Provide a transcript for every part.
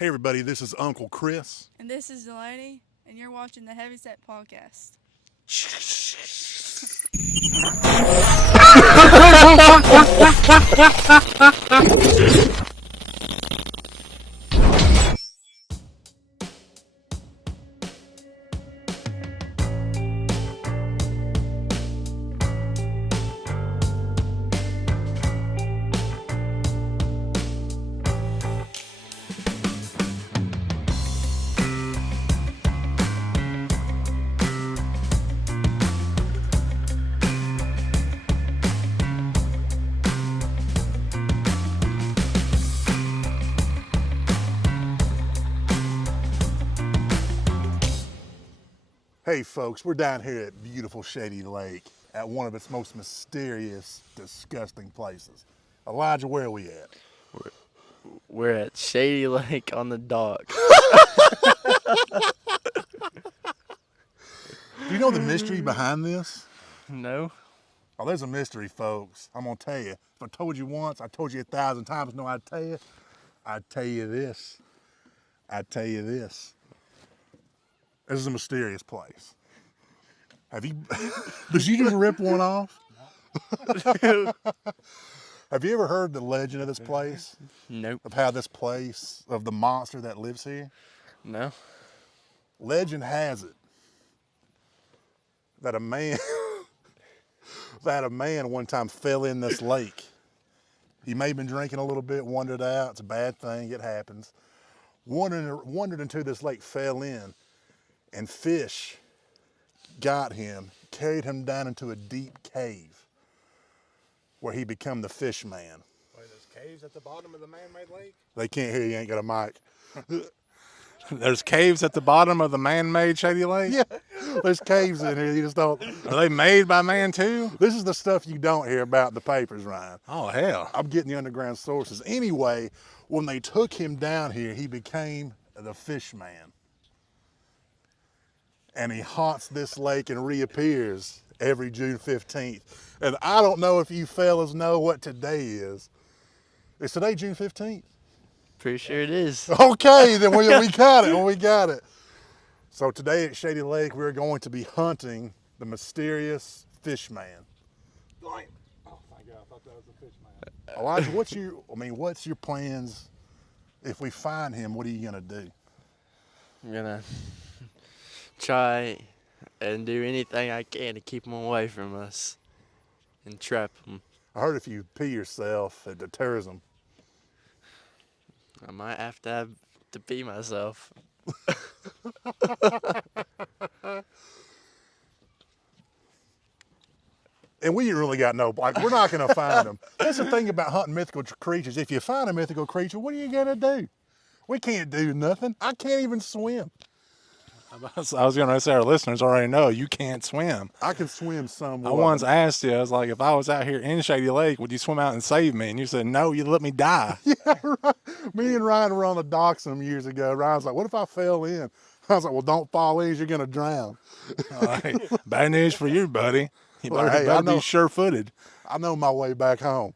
Hey everybody, this is Uncle Chris. And this is Delaney, and you're watching the Heavyset podcast. Hey folks, we're down here at beautiful Shady Lake at one of its most mysterious, disgusting places. Elijah, where are we at? We're at Shady Lake on the dock. Do you know the mystery behind this? No? Oh, there's a mystery, folks. I'm gonna tell you. If I told you once, I told you 1,000 times. No, I'd tell you. I'd tell you this. I'd tell you this. This is a mysterious place. Have you? Did you just rip one off? Have you ever heard the legend of this place? Nope. Of how this place, of the monster that lives here? No? Legend has it that a man one time fell in this lake. He may have been drinking a little bit, wandered out. It's a bad thing, it happens. Wandered into this lake, fell in, and fish got him, carried him down into a deep cave where he became the fish man. Wait, there's caves at the bottom of the man-made lake? They can't hear you, ain't got a mic. There's caves at the bottom of the man-made Shady Lake? Yeah, there's caves in here, you just don't. Are they made by man too? This is the stuff you don't hear about in the papers, Ryan. Oh, hell. I'm getting the underground sources. Anyway, when they took him down here, he became the fish man. And he haunts this lake and reappears every June 15th. And I don't know if you fellas know what today is. Is today June 15th? Pretty sure it is. Okay, then we got it. We got it. So today at Shady Lake, we're going to be hunting the mysterious fish man. Oh, my God, I thought that was a fish man. Elijah, what's your plans? If we find him, what are you gonna do? I'm gonna try and do anything I can to keep him away from us and trap him. I heard if you pee yourself, it deters him. I might have to pee myself. And we ain't really got no, we're not gonna find him. That's the thing about hunting mythical creatures. If you find a mythical creature, what are you gonna do? We can't do nothing. I can't even swim. I was going to say our listeners already know you can't swim. I can swim somewhat. I once asked you, I was like, if I was out here in Shady Lake, would you swim out and save me? And you said, no, you'd let me die. Yeah, right. Me and Ryan were on the dock some years ago. Ryan's like, what if I fell in? I was like, well, don't fall in, you're gonna drown. Right. Bad news for you, buddy. You Well, better, hey, I better be know- sure-footed. I know my way back home.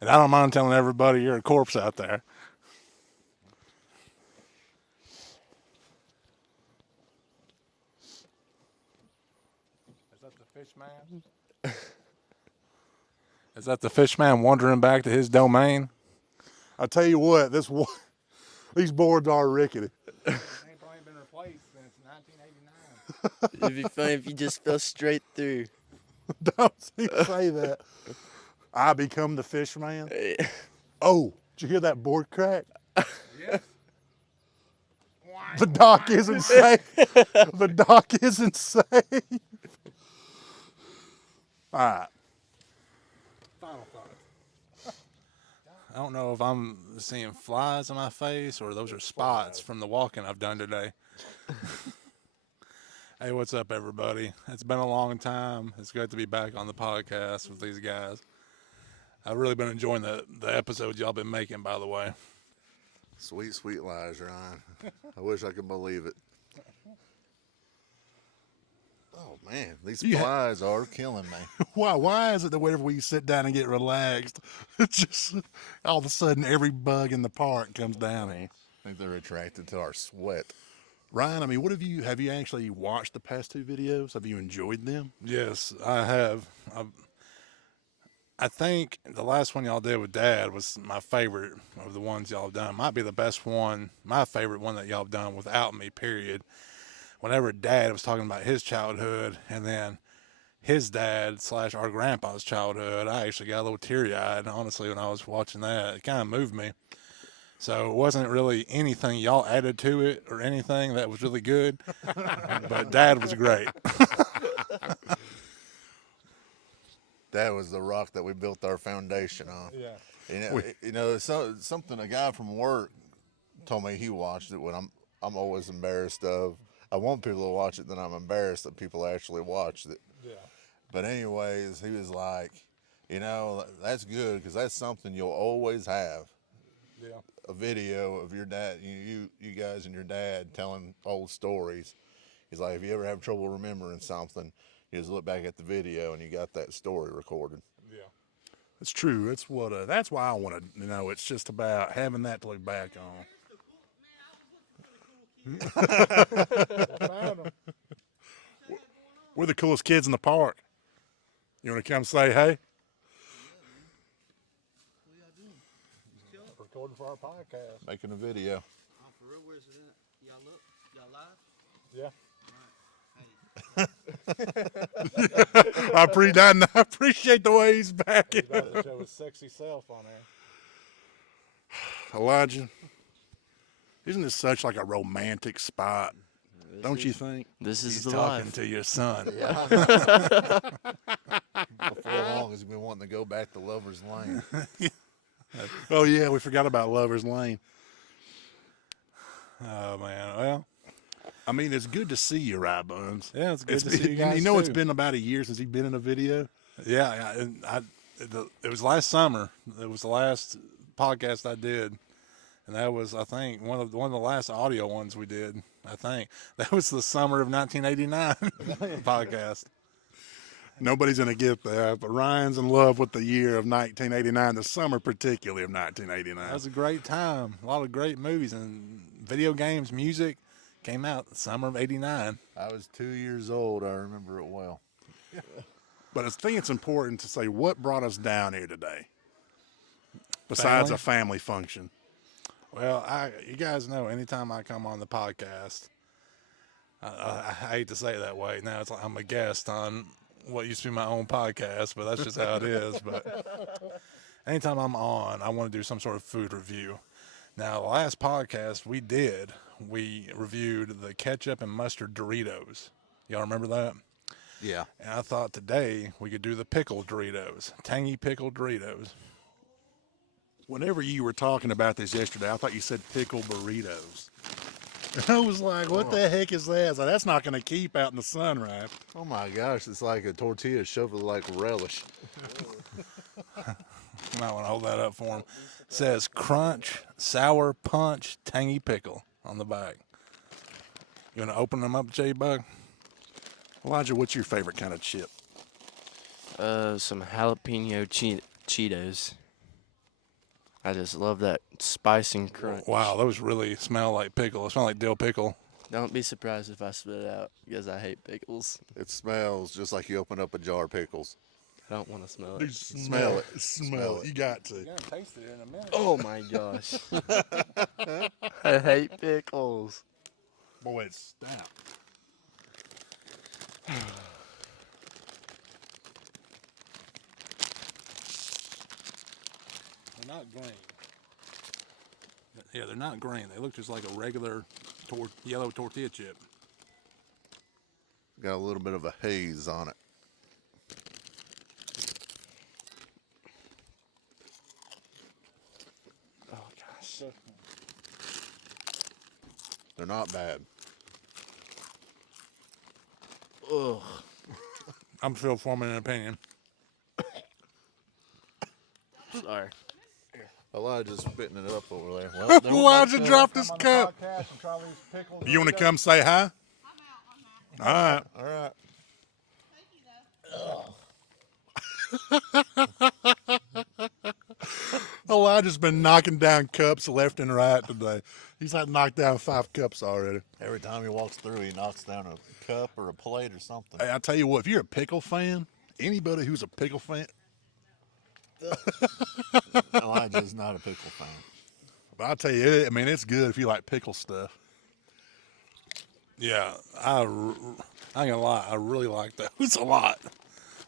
And I don't mind telling everybody you're a corpse out there. Is that the fish man? Is that the fish man wandering back to his domain? I tell you what, these boards are rickety. They ain't probably been replaced since 1989. It'd be funny if you just fell straight through. Don't even say that. I become the fish man. Oh, did you hear that board crack? Yes. The dock isn't safe. The dock isn't safe. All right. Final thoughts. I don't know if I'm seeing flies on my face or those are spots from the walking I've done today. Hey, what's up, everybody? It's been a long time. It's good to be back on the podcast with these guys. I've really been enjoying the episodes y'all been making, by the way. Sweet, sweet lies, Ryan. I wish I could believe it. Oh man, these You ha- flies are killing me. Why is it that whenever we sit down and get relaxed, it's just all of a sudden every bug in the park comes down here? I think they're attracted to our sweat. Ryan, I mean, what have you actually watched the past two videos? Have you enjoyed them? Yes, I have. I think the last one y'all did with Dad was my favorite of the ones y'all have done. Might be the best one, my favorite one that y'all have done without me, period. Whenever Dad was talking about his childhood and then his dad / our grandpa's childhood, I actually got a little teary-eyed, honestly, when I was watching that. It kind of moved me. So it wasn't really anything y'all added to it or anything that was really good, but Dad was great. That was the rock that we built our foundation on. Yeah. It's something a guy from work told me he watched it when I'm always embarrassed of. I want people to watch it, then I'm embarrassed that people actually watched it. Yeah. But anyways, he was like, that's good because that's something you'll always have. Yeah. A video of your dad, you guys and your dad telling old stories. He's like, if you ever have trouble remembering something, you just look back at the video and you got that story recorded. Yeah. It's true. That's why I want to know. It's just about having that to look back on. We're the coolest kids in the park. You want to come say hey? Recording for our podcast. Making a video. Oh, for real? Where's it at? Y'all look? Y'all live? Yeah. I appreciate the way he's backing. He's about to show his sexy self on there. Elijah, isn't this such like a romantic spot? Don't you think? This is He's the talking life. to your son. Before long, he's been wanting to go back to Lover's Lane. Oh yeah, we forgot about Lover's Lane. Oh man. Well, I mean, it's good to see you, Rye Buns. yeah, it's good to see you guys. It's too. been about a year since you've been in a video. Yeah, and it was last summer. It was the last podcast I did, and that was, I think, one of the last audio ones we did. I think that was the summer of 1989 podcast. Nobody's gonna get that, but Ryan's in love with the year of 1989, the summer particularly of 1989. That was a great time. A lot of great movies and video games, music came out the summer of '89. I was 2 years old. I remember it well. But I think it's important to say what brought us down here today, besides Family? a family function. Well, you guys know, anytime I come on the podcast, I hate to say it that way. Now it's like I'm a guest on what used to be my own podcast, but that's just how it is. But anytime I'm on, I want to do some sort of food review. Now, the last podcast we reviewed the ketchup and mustard Doritos. Y'all remember that? Yeah. And I thought today we could do the pickle Doritos, tangy pickle Doritos. Whenever you were talking about this yesterday, I thought you said pickle burritos. I was like, what the heck is that? I was like, that's not going to keep out in the sun, right? Oh my gosh, it's like a tortilla shoved with like relish. You might want to hold that up for him. It says crunch, sour punch, tangy pickle on the back. You want to open them up, J-Bug? Elijah, what's your favorite kind of chip? Some jalapeno Cheetos. I just love that spice and crunch. Wow, those really smell like pickle. They smell like dill pickle. Don't be surprised if I spit it out because I hate pickles. It smells just like you open up a jar of pickles. I don't want to smell it. Dude, Smell it. Smell it. You got to. You're going to taste it in a minute. Oh my gosh. I hate pickles. Boy, it's stout. They're not green. Yeah, they're not green. They look just like a regular yellow tortilla chip. Got a little bit of a haze on it. Oh gosh. They're not bad. Ugh. I'm still forming an opinion. Sorry. Elijah's spitting it up over there. Well, Elijah dropped his cup. You want to come say hi? All right. all right. Elijah's been knocking down cups left and right today. He's had knocked down 5 cups already. Every time he walks through, he knocks down a cup or a plate or something. Hey, I tell you what, if you're a pickle fan, anybody who's a pickle fan, Elijah's not a pickle fan. but I'll tell you, I mean, it's good if you like pickle stuff. Yeah, I ain't gonna lie, I really like those a lot.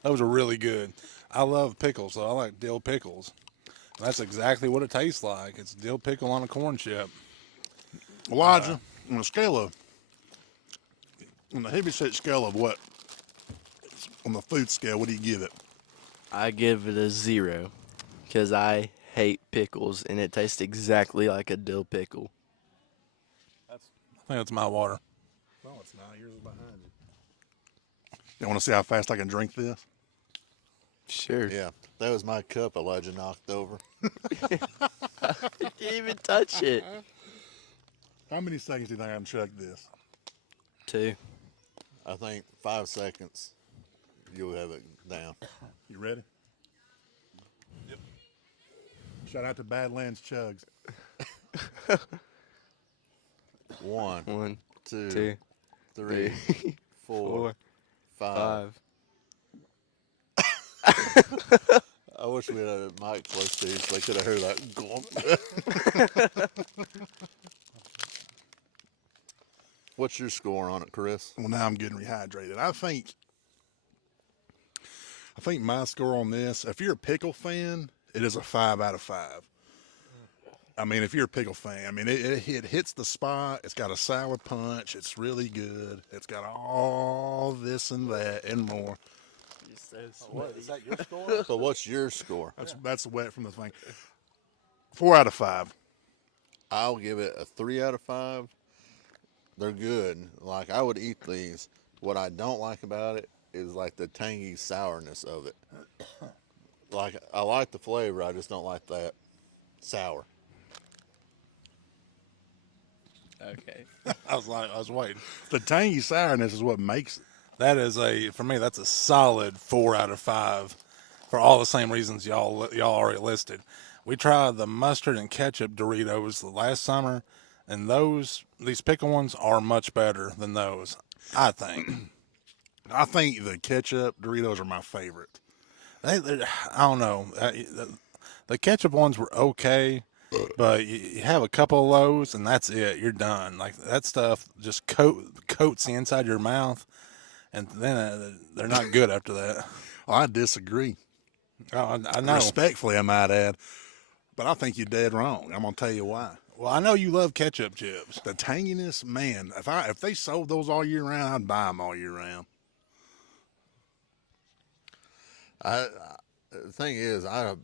Those are really good. I love pickles, so I like dill pickles. That's exactly what it tastes like. It's dill pickle on a corn chip. Elijah, on a scale of, on the Heavyset scale of what? On the food scale, what do you give it? I give it a 0 because I hate pickles and it tastes exactly like a dill pickle. I think that's my water. No, it's not. Yours is behind you. You want to see how fast I can drink this? Sure. Yeah, that was my cup Elijah knocked over. Didn't even touch it. How many seconds do you think I can chug this? 2. I think 5 seconds, you'll have it down. You ready? Yep. Shout out to Badlands Chugs. 1, 1, 2, 2, 3, 3, 4, 5. 5. I wish we had a mic close to you so they could have heard that glump. What's your score on it, Chris? Well, now I'm getting rehydrated. I think my score on this, if you're a pickle fan, it is a 5 out of 5. I mean, if you're a pickle fan, I mean, it hits the spot. It's got a sour punch. It's really good. It's got all this and that and more. You're so What, is that your score? So what's your score? That's wet from the thing. 4 out of 5. I'll give it a 3 out of 5. They're good. Like, I would eat these. What I don't like about it is like the tangy sourness of it. Like, I like the flavor, I just don't like that sour. Okay. I was waiting. The tangy sourness is what makes it. That is for me, that's a solid 4 out of 5 for all the same reasons y'all already listed. We tried the mustard and ketchup Doritos last summer, and these pickle ones are much better than those, I think. I think the ketchup Doritos are my favorite. I don't know. The ketchup ones were okay, but you have a couple of those, and that's it. You're done. Like, that stuff just coats the inside of your mouth, and then they're not good after that. Well, I disagree. Oh, I know. Respectfully, I might add. But I think you're dead wrong. I'm going to tell you why. Well, I know you love ketchup chips. The tanginess, man, if they sold those all year round, I'd buy them all year round. The thing is, I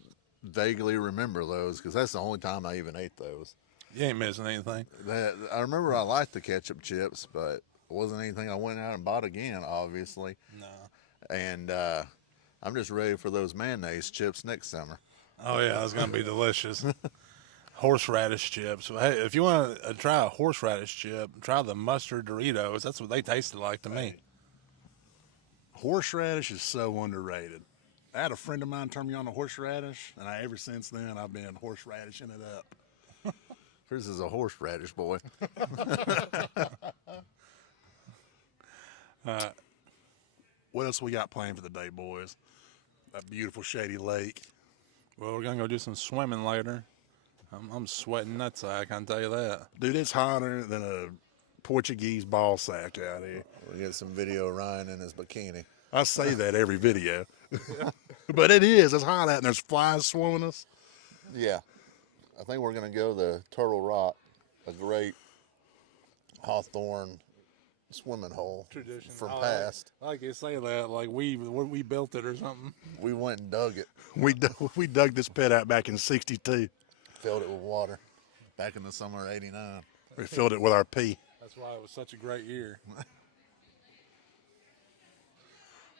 vaguely remember those because that's the only time I even ate those. You ain't missing anything. I remember I liked the ketchup chips, but it wasn't anything I went out and bought again, obviously. No. And I'm just ready for those mayonnaise chips next summer. Oh, yeah, that's going to be delicious. Horseradish chips. Hey, if you want to try a horseradish chip, try the mustard Doritos. That's what they tasted like to me. Horseradish is so underrated. I had a friend of mine turn me on to horseradish, and ever since then, I've been horseradishing it up. Chris is a horseradish boy. What else we got planned for the day, boys? That beautiful Shady Lake. Well, we're going to go do some swimming later. I'm sweating nutsack, I can tell you that. Dude, it's hotter than a Portuguese ball sack out here. We get some video of Ryan in his bikini. I say that every video. But it is. It's hot out and there's flies swarming us. Yeah. I think we're going to go to Turtle Rock, a great Hawthorne swimming hole Tradition. from past. Like you say that, like we built it or something. We went and dug it, We dug this pit out back in '62. filled it with water back in the summer of '89. We filled it with our pee. That's why it was such a great year.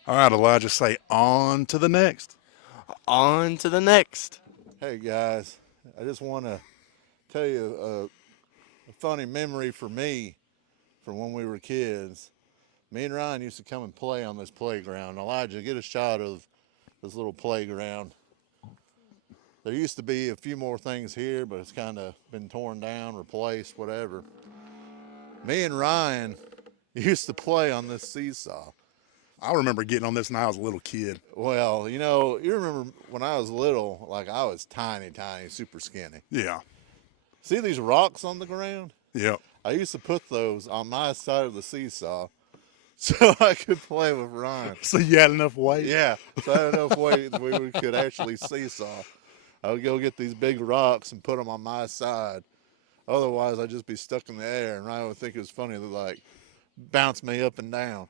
All right, Elijah, say on to the next. On to the next. Hey guys, I just want to tell you a funny memory for me from when we were kids. Me and Ryan used to come and play on this playground. Elijah, get a shot of this little playground. There used to be a few more things here, but it's kind of been torn down, replaced, whatever. Me and Ryan used to play on this seesaw. I remember getting on this when I was a little kid. Well, you remember when I was little, like I was tiny, super skinny. Yeah. See these rocks on the ground? Yep. I used to put those on my side of the seesaw so I could play with Ryan. So you had enough weight? Yeah, so I had enough weight that we could actually seesaw. I would go get these big rocks and put them on my side. Otherwise, I'd just be stuck in the air, and Ryan would think it was funny to, like, bounce me up and down.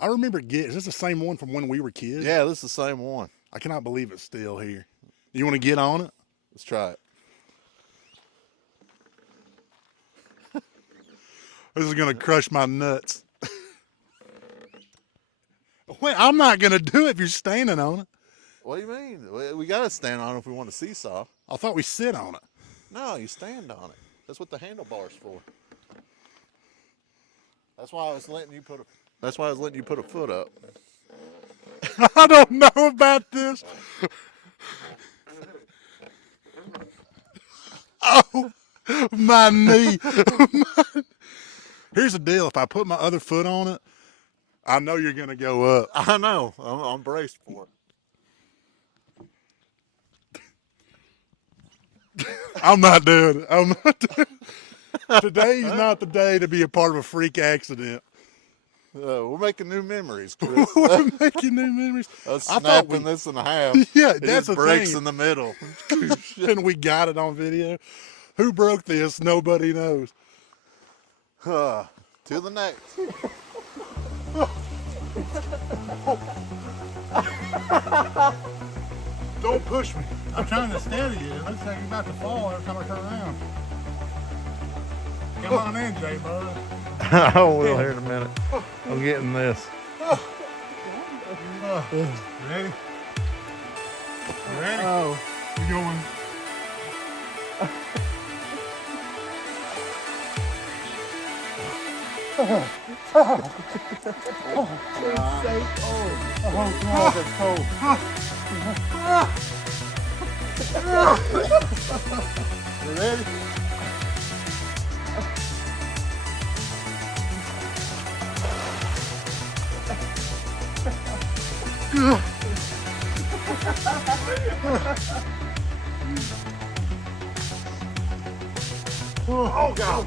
I remember is this the same one from when we were kids? Yeah, this is the same one. I cannot believe it's still here. You want to get on it? Let's try it. This is going to crush my nuts. Wait, I'm not going to do it if you're standing on it. What do you mean? We got to stand on it if we want to seesaw. I thought we sit on it. No, you stand on it. That's what the handlebar's for. That's why I was letting you put a foot up. I don't know about this. Oh, my knee. Here's the deal. If I put my other foot on it, I know you're going to go up. I know. I'm braced for it. I'm not doing it. I'm not doing it. Today's not the day to be a part of a freak accident. We're making new memories, Chris. We're making new memories. Us I thought snapping this in half. Yeah, It that's just the breaks thing. in the middle. And we got it on video. Who broke this? Nobody knows. To the next. Don't push me. I'm trying to steady you. It looks like you're about to fall every time I turn around. Come on in, J-Bud. I will here in a minute. I'm getting this. Ready? You ready? Oh. You going? Oh, God, that's cold. You ready? Oh, God.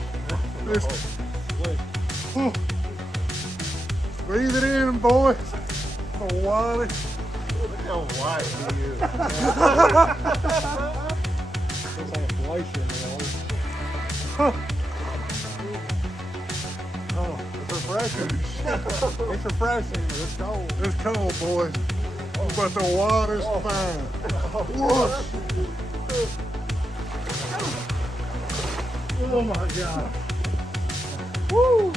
Breathe it in, boys. Oh, Wally. Look how white he is. Looks like inflation, Oh, it's refreshing. It's refreshing. It's cold. It's cold, boys. But the water's fine. Whoosh. Oh my God. Woo!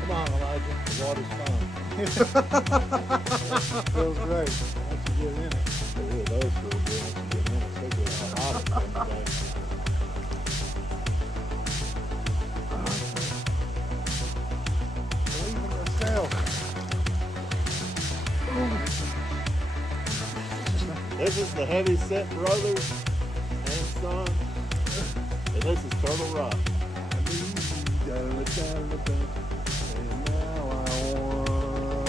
Come on, Elijah. The water's fine. Feels great. Once you get in it. It does feel good once you get in it. Especially how hot it's been today. Believe in yourself. This is the Heavyset brothers and son. And this is Turtle Rock. And now I wonder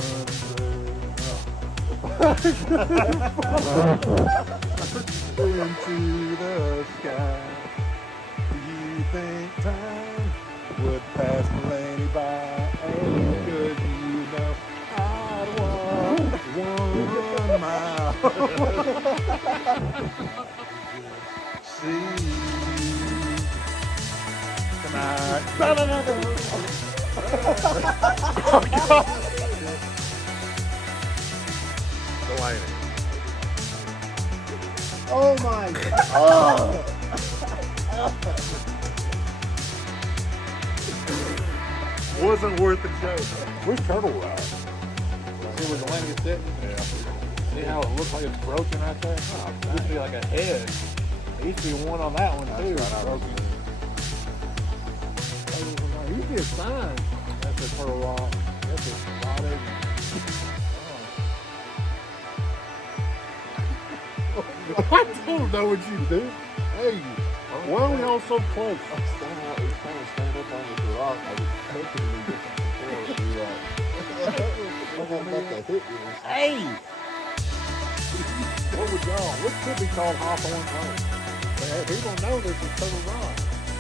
into the sky. Do you think time would pass Mulaney by? Because you know I'd walk 1 mile. See you tonight. Oh my God. Wasn't worth the joke. Where's Turtle Rock? See where the land is sitting? Yeah. See how it looks like it's broken right there? Oh, it used to be like a head. There used to be one on that one too. That's right, Broken. There used to be a sign. That's the Turtle Rock. That's just spotted. I don't know what you do. Hey, why are we all so close? Hey! What would y'all? What could be called Hawthorne Road? People know this is Turtle Rock.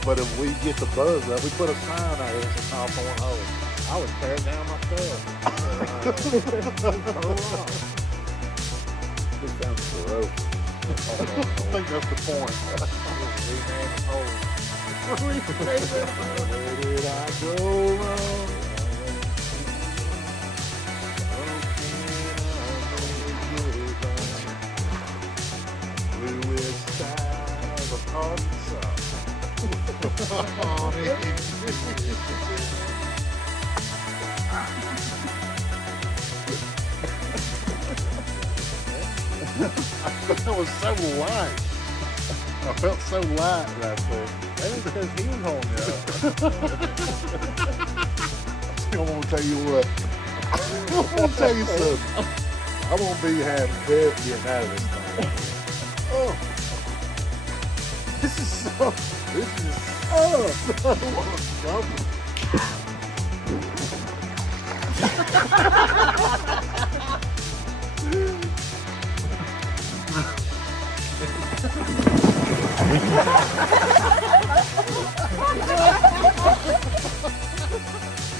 But if we get the buzz up, we put a sign out there that says Hawthorne Road. I would tear it down myself. Turtle Rock. This sounds ferocious. I think that's the point. Where did I go wrong? Bluest skies of Arkansas. That was so light. I felt so light right there. That is because he was on you. I'm gonna tell you what. I'm gonna tell you something. I'm gonna be having dead getting out of this thing. Oh, this is so uncomfortable.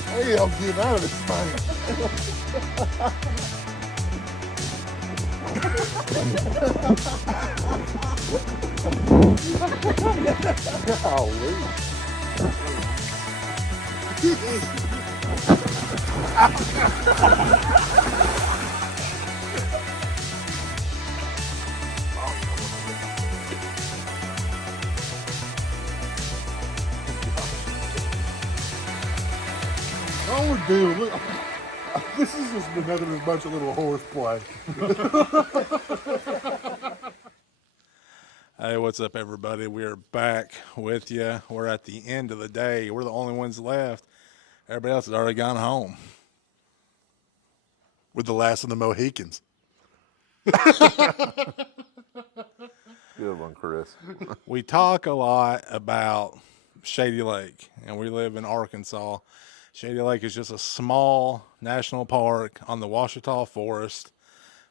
Hey, I'm getting out of this thing. Golly. Oh, dude, look. This is just another bunch of little horseplay. Hey, what's up, everybody? We are back with you. We're at the end of the day. We're the only ones left. Everybody else has already gone home. We're the last of the Mohicans. Good one, Chris. We talk a lot about Shady Lake, and we live in Arkansas. Shady Lake is just a small national park on the Ouachita Forest.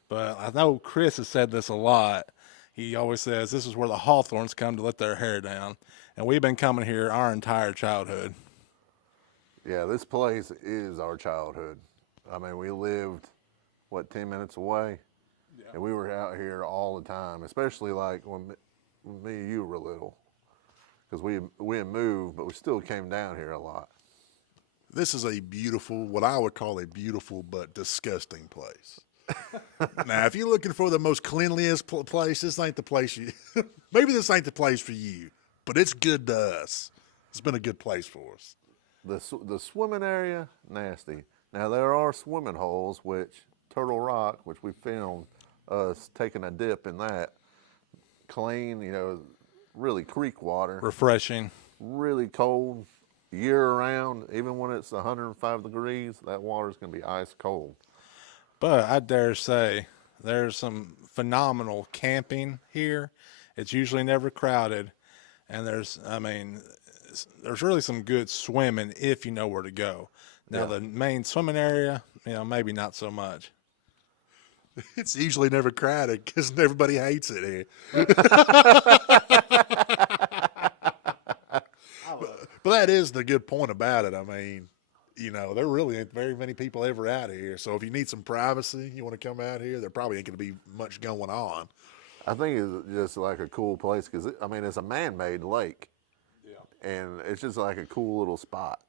But I know Chris has said this a lot. He always says this is where the Hawthorns come to let their hair down. And we've been coming here our entire childhood. Yeah, this place is our childhood. I mean, we lived, 10 minutes away? Yeah. And we were out here all the time, especially like when me and you were little. Because we had moved, but we still came down here a lot. This is a beautiful, what I would call a beautiful but disgusting place. Now, if you're looking for the most cleanliest place, this ain't the place you. Maybe this ain't the place for you, but it's good to us. It's been a good place for us. The swimming area, nasty. Now there are swimming holes, which Turtle Rock, which we filmed us taking a dip in that, clean, really creek water. Refreshing. Really cold, year round. Even when it's 105 degrees, that water's gonna be ice cold. But I dare say there's some phenomenal camping here. It's usually never crowded. And there's really some good swimming if you know where to go. Now, The main swimming area, maybe not so much. It's usually never crowded because everybody hates it here. But that is the good point about it. I mean, there really ain't very many people ever out here. So if you need some privacy, you want to come out here, there probably ain't going to be much going on. I think it's just like a cool place because, it's a man-made lake. Yeah. And it's just like a cool little spot.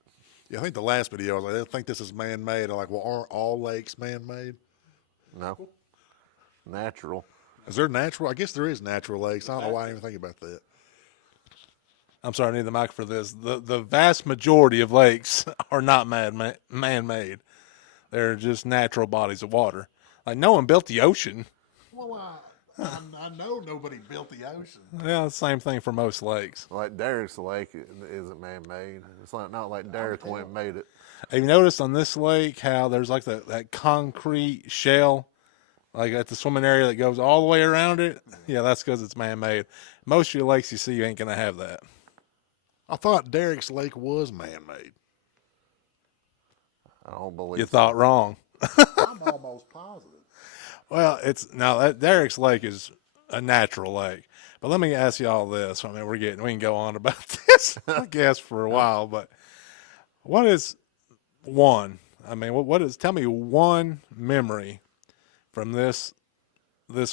Yeah, I think the last video, I was like, I think this is man-made. I'm like, well, aren't all lakes man-made? No. Natural. Is there natural? I guess there is natural lakes. I don't know why I didn't even think about that. I'm sorry, I need the mic for this. The vast majority of lakes are not man-made. They're just natural bodies of water. Like, no one built the ocean. Well, I know nobody built the ocean. Yeah, same thing for most lakes. Like Derek's Lake isn't man-made. It's not like Derek went and made it. Have you noticed on this lake how there's like that concrete shell, like at the swimming area that goes all the way around it? Yeah, that's because it's man-made. Most of your lakes you see, you ain't gonna have that. I thought Derek's Lake was man-made. I don't believe You thought wrong. I'm almost positive. Well, that Derek's Lake is a natural lake. But let me ask you all this. I mean, we can go on about this, I guess, for a while. But what is one? I mean, what is? Tell me one memory from this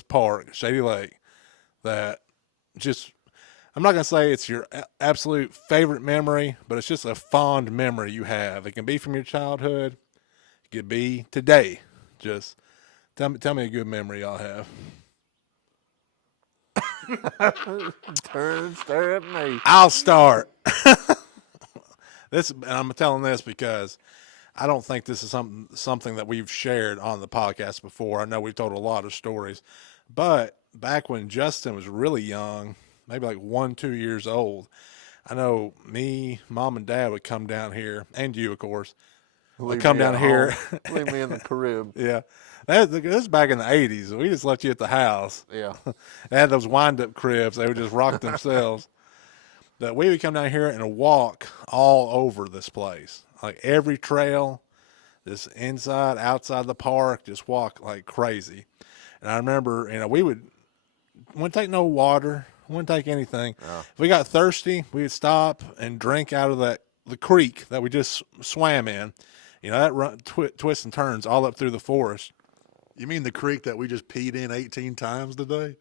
park, Shady Lake, that just. I'm not gonna say it's your absolute favorite memory, but it's just a fond memory you have. It can be from your childhood. It could be today. Just tell me a good memory y'all have. Stare at me. I'll start. And I'm telling this because I don't think this is something that we've shared on the podcast before. I know we've told a lot of stories, but back when Justin was really young, maybe like 1-2 years old, I know me, mom, and dad would come down here, and you, of course, would come down here. Leave me in the crib. Yeah. This was back in the 80s. We just left you at the house. Yeah. They had those wind-up cribs. They would just rock themselves. That we would come down here and walk all over this place. Like every trail, just inside, outside the park, just walk like crazy. And I remember, wouldn't take no water, wouldn't take anything. If we got thirsty, we would stop and drink out of the creek that we just swam in. That twists and turns all up through the forest. You mean the creek that we just peed in 18 times today?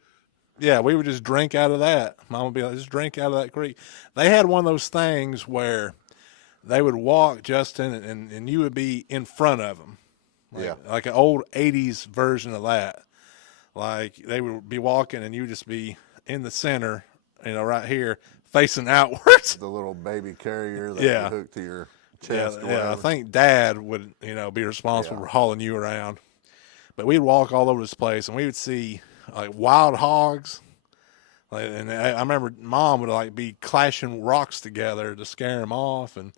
Yeah, we would just drink out of that. Mom would be like, just drink out of that creek. They had one of those things where they would walk, Justin, and you would be in front of them. Like an old 80s version of that. Like they would be walking and you would just be in the center, right here, facing outwards. The little baby carrier that Yeah. you hook to your chest. I think Dad would, be responsible for hauling you around. But we'd walk all over this place and we would see like wild hogs. And I remember Mom would be clashing rocks together to scare them off and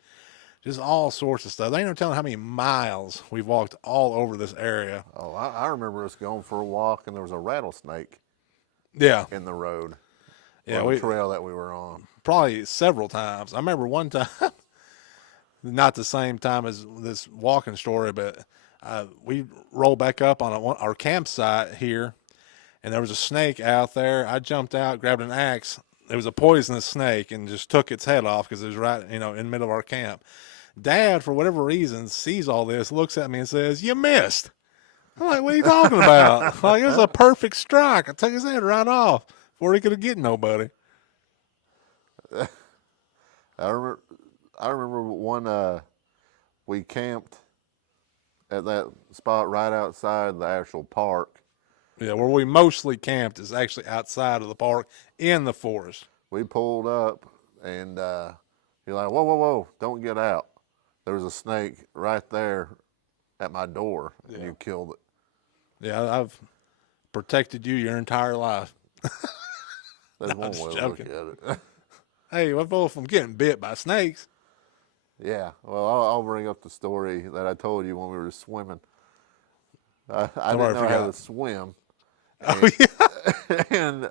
just all sorts of stuff. They ain't no telling how many miles we've walked all over this area. Oh, I remember us going for a walk and there was a rattlesnake Yeah. in the road. Yeah, the trail that we were on. Probably several times. I remember one time, not the same time as this walking story, but we rolled back up on our campsite here, and there was a snake out there. I jumped out, grabbed an axe. It was a poisonous snake, and just took its head off because it was right, in the middle of our camp. Dad, for whatever reason, sees all this, looks at me and says, "You missed." I'm like, "What are you talking about?" Like, it was a perfect strike. I took his head right off before he could have get nobody. I remember one, we camped at that spot right outside the actual park. Yeah, where we mostly camped is actually outside of the park in the forest. We pulled up and you're like, whoa, whoa, whoa, don't get out. There was a snake right there at my door and you killed it. Yeah, I've protected you your entire life. That's one way to look at it. Hey, what if I'm getting bit by snakes? Yeah, well, I'll bring up the story that I told you when we were swimming. I didn't know how to swim. Oh, yeah. And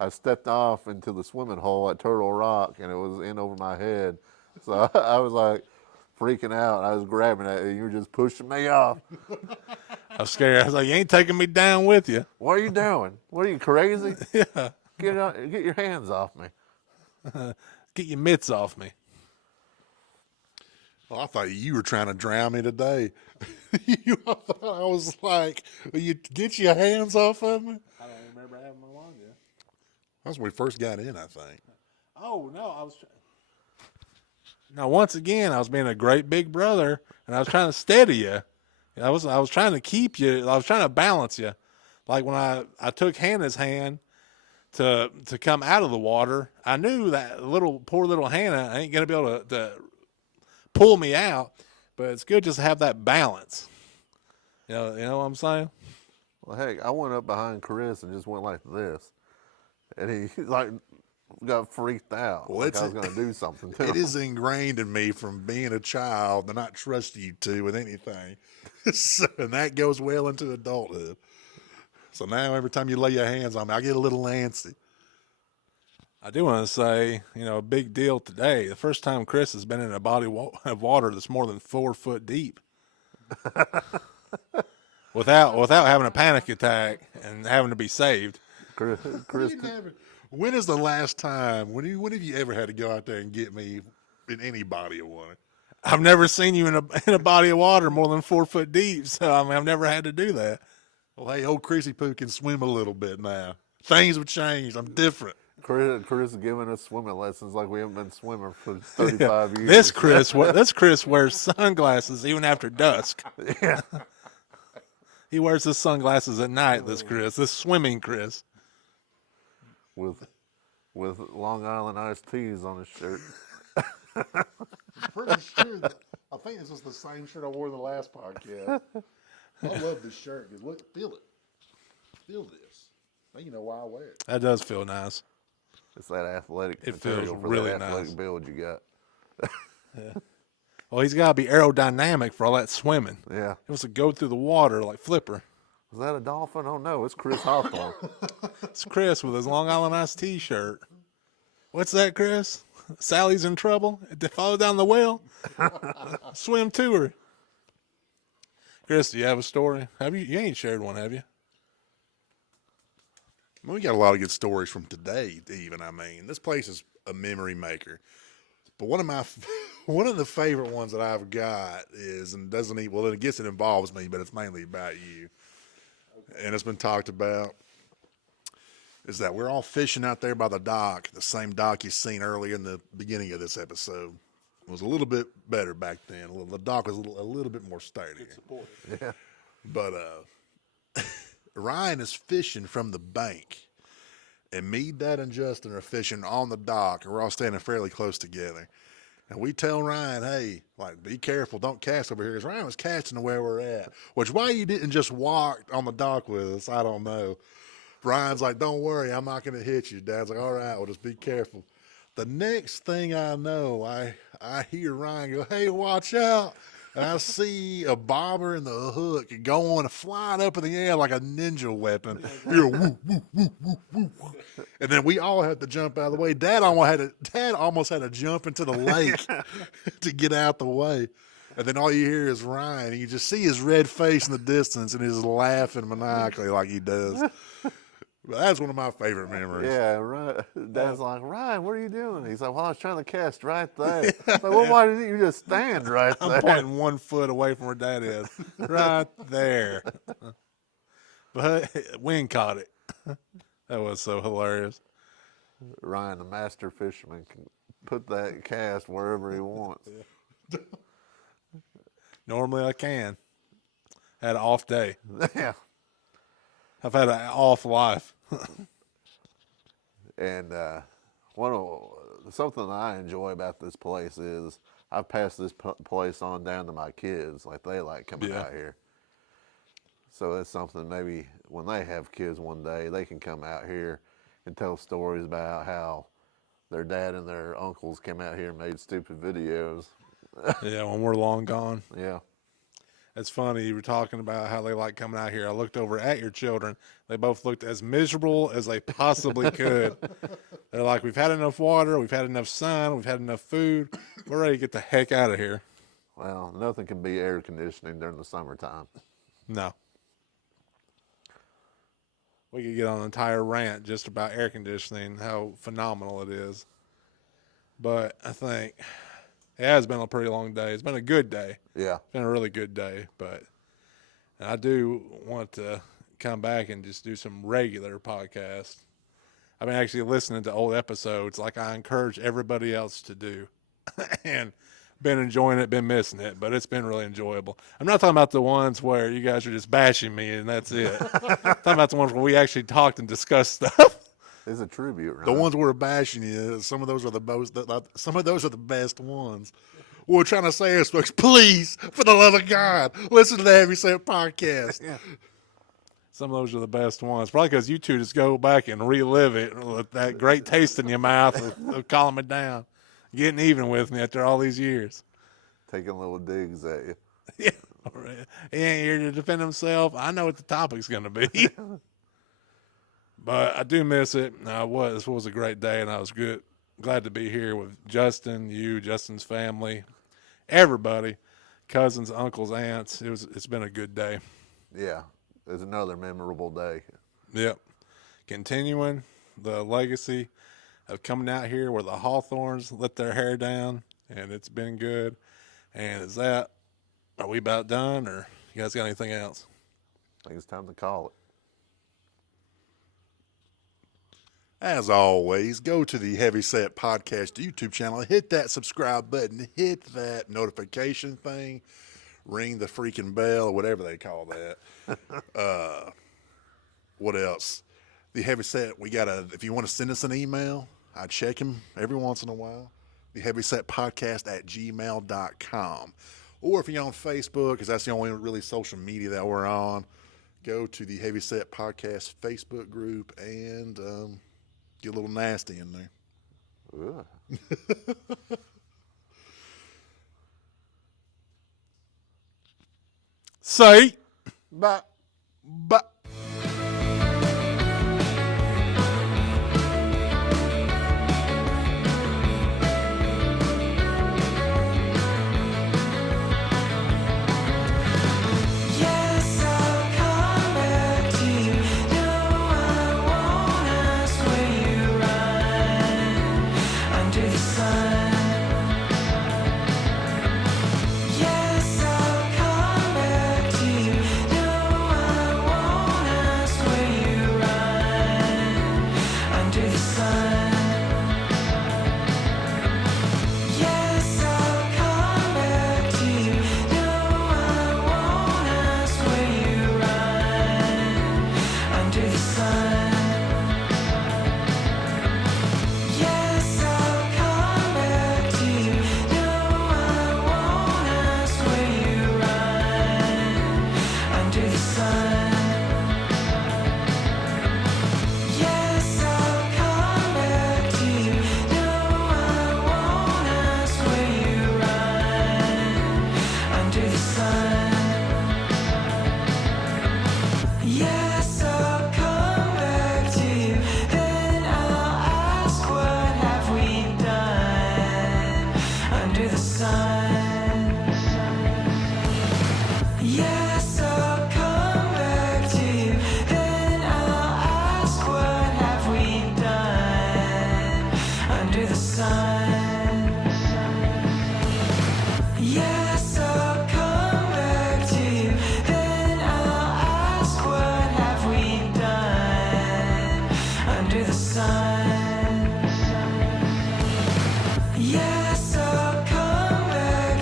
I stepped off into the swimming hole at Turtle Rock, and it was in over my head. So I was like freaking out. I was grabbing it, and you were just pushing me off. I was scared. I was like, "You ain't taking me down with you." What are you doing? What are you, crazy? Yeah. Get your hands off me. Get your mitts off me. Well, I thought you were trying to drown me today. I thought I was like, "Will you get your hands off of me?" I don't remember having my wand yet. That's when we first got in, I think. Oh, no, I was... Now, once again, I was being a great big brother, and I was trying to steady you. I was trying to keep you. I was trying to balance you. Like when I took Hannah's hand to come out of the water, I knew that poor little Hannah ain't going to be able to pull me out, but it's good just to have that balance. You know what I'm saying? Well, heck, I went up behind Chris and just went like this, and he like got freaked out, Well, like I was going to do something to It him. is ingrained in me from being a child to not trust you two with anything. So, and that goes well into adulthood. So now every time you lay your hands on me, I get a little antsy. I do want to say, a big deal today. The first time Chris has been in a body of water that's more than 4 foot deep, without having a panic attack and having to be saved. Chris, When is the last time? When have you ever had to go out there and get me in any body of water? I've never seen you in a body of water more than 4 foot deep, so I've never had to do that. Well, hey, old Chrissy Poo can swim a little bit now. Things have changed. I'm different. Chris is giving us swimming lessons like we haven't been swimming for 35 years. This Chris wears sunglasses even after dusk. Yeah. He wears his sunglasses at night. This swimming Chris. with Long Island iced teas on his shirt. I'm pretty sure I think this was the same shirt I wore in the last podcast. I love this shirt because look, feel it. Feel this. Now you know why I wear it. That does feel nice. It's that athletic It material feels for really that athletic nice. build you got. Well, he's got to be aerodynamic for all that swimming. Yeah. He wants to go through the water like Flipper. Was that a dolphin? Oh no, it's Chris Hawthorne. It's Chris with his Long Island iced tea shirt. What's that, Chris? Sally's in trouble? To follow down the well? Swim to her. Chris, do you have a story? You ain't shared one, have you? We got a lot of good stories from today, even. I mean, this place is a memory maker. But one of the favorite ones that I've got is, and doesn't even, well, I guess it involves me, but it's mainly about you. And it's been talked about, is that we're all fishing out there by the dock, the same dock you seen earlier in the beginning of this episode. It was a little bit better back then. The dock was a little bit more sturdy. Yeah. But Ryan is fishing from the bank, and me, Dad, and Justin are fishing on the dock, and we're all standing fairly close together. And we tell Ryan, hey, like, be careful, don't cast over here, because Ryan was casting to where we're at. Which, why you didn't just walk on the dock with us, I don't know. Ryan's like, don't worry, I'm not going to hit you. Dad's like, all right, well, just be careful. The next thing I know, I hear Ryan go, hey, watch out. And I see a bobber and the hook going flying up in the air like a ninja weapon. You're woo, woo, woo, woo, woo. And then we all had to jump out of the way. Dad almost had to jump into the lake to get out the way. And then all you hear is Ryan. And you just see his red face in the distance, and he's laughing maniacally like he does. But that's one of my favorite memories. Yeah, right. Dad's like, Ryan, what are you doing? He's like, well, I was trying to cast right there. Like, well, why didn't you just stand right there? I'm pointing 1 foot away from where Dad is. Right there. But Wayne caught it. That was so hilarious. Ryan, the master fisherman, can put that cast wherever he wants. Normally I can. Had an off day. Yeah. I've had an off life. And something that I enjoy about this place is I've passed this place on down to my kids. Like, they like coming out here. So that's something maybe when they have kids one day, they can come out here and tell stories about how their dad and their uncles came out here and made stupid videos. Yeah, when we're long gone. Yeah. It's funny, you were talking about how they like coming out here. I looked over at your children. They both looked as miserable as they possibly could. They're like, we've had enough water, we've had enough sun, we've had enough food. We're ready to get the heck out of here. Well, nothing can beat air conditioning during the summertime. No. We could get on an entire rant just about air conditioning, how phenomenal it is. But I think it has been a pretty long day. It's been a good day. Yeah. It's been a really good day. But I do want to come back and just do some regular podcasts. I've been actually listening to old episodes like I encourage everybody else to do. And been enjoying it, been missing it, but it's been really enjoyable. I'm not talking about the ones where you guys are just bashing me and that's it. I'm talking about the ones where we actually talked and discussed stuff. It's a tribute, right? The ones we're bashing you, some of those are the most. Some of those are the best ones. What we're trying to say is, folks, please, for the love of God, listen to the Heavyset podcast. Yeah. Some of those are the best ones. Probably because you two just go back and relive it with that great taste in your mouth of calling me down, getting even with me after all these years. Taking little digs at you. Yeah, he ain't here to defend himself. I know what the topic's going to be. But I do miss it. This was a great day, and I was glad to be here with Justin, Justin's family, everybody, cousins, uncles, aunts. It's been a good day. Yeah, it was another memorable day. Yep. Continuing the legacy of coming out here where the Hawthorns let their hair down, and it's been good. And are we about done, or you guys got anything else? I think it's time to call it. As always, go to the Heavyset Podcast YouTube channel, hit that subscribe button, hit that notification thing, ring the freaking bell, or whatever they call that. What else? The Heavyset, if you want to send us an email, I check them every once in a while. The Heavyset Podcast at gmail.com. Or if you're on Facebook, because that's the only really social media that we're on, go to the Heavyset Podcast Facebook group and get a little nasty in there. Say, Bye. Yes, I'll come back to you. No, I won't ask where you run under the sun. Yes, I'll come back to you. No, I won't ask where you run under the sun. Yes, I'll come back to you. No, I won't ask where you run under the sun. Yes, I'll come back to you. No, I won't ask where you run under the sun. Yes, I'll come back to you. No, I won't ask where you run under the sun. Yes, I'll come back to you. Then I'll ask, what have we done under the sun? Yes, I'll come back to you. Then I'll ask, what have we done under the sun? Yes, I'll come back to you. Then I'll ask, what have we done under the sun? Yes, I'll come back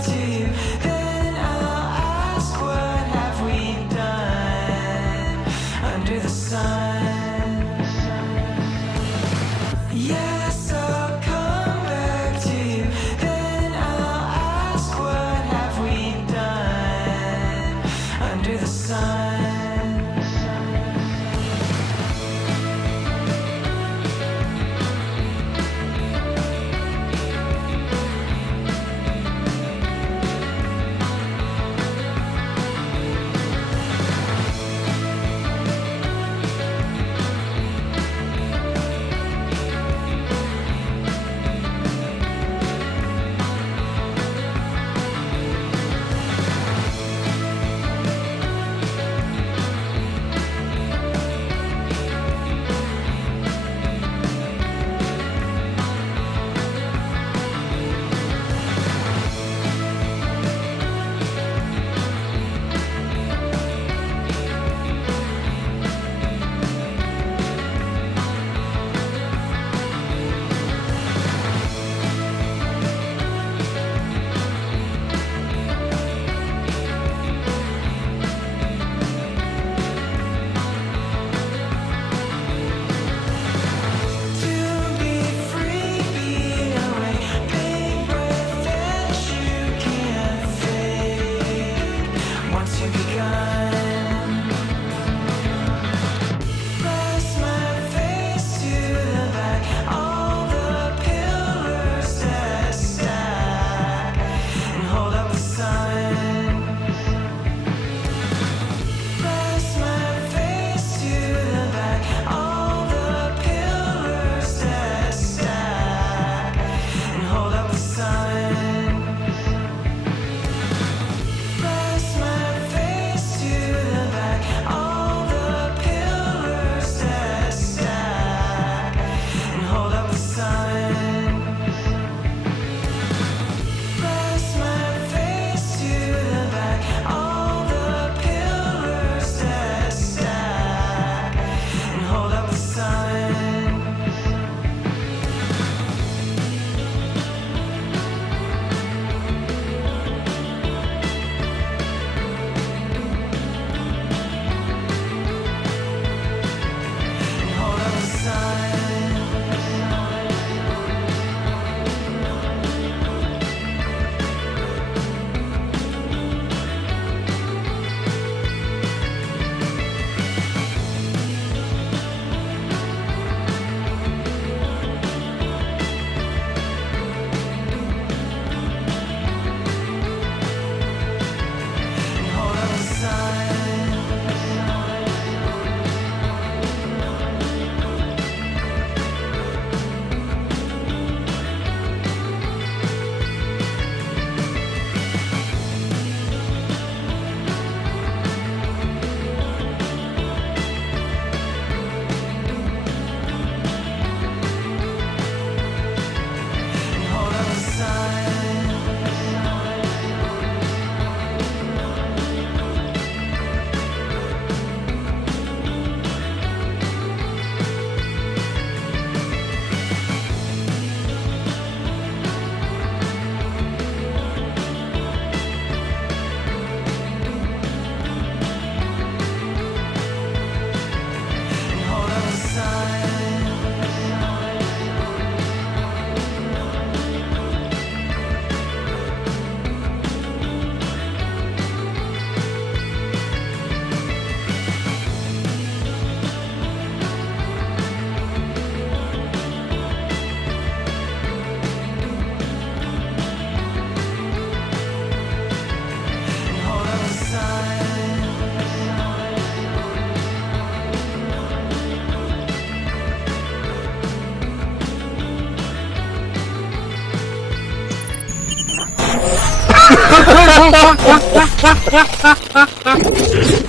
Bye.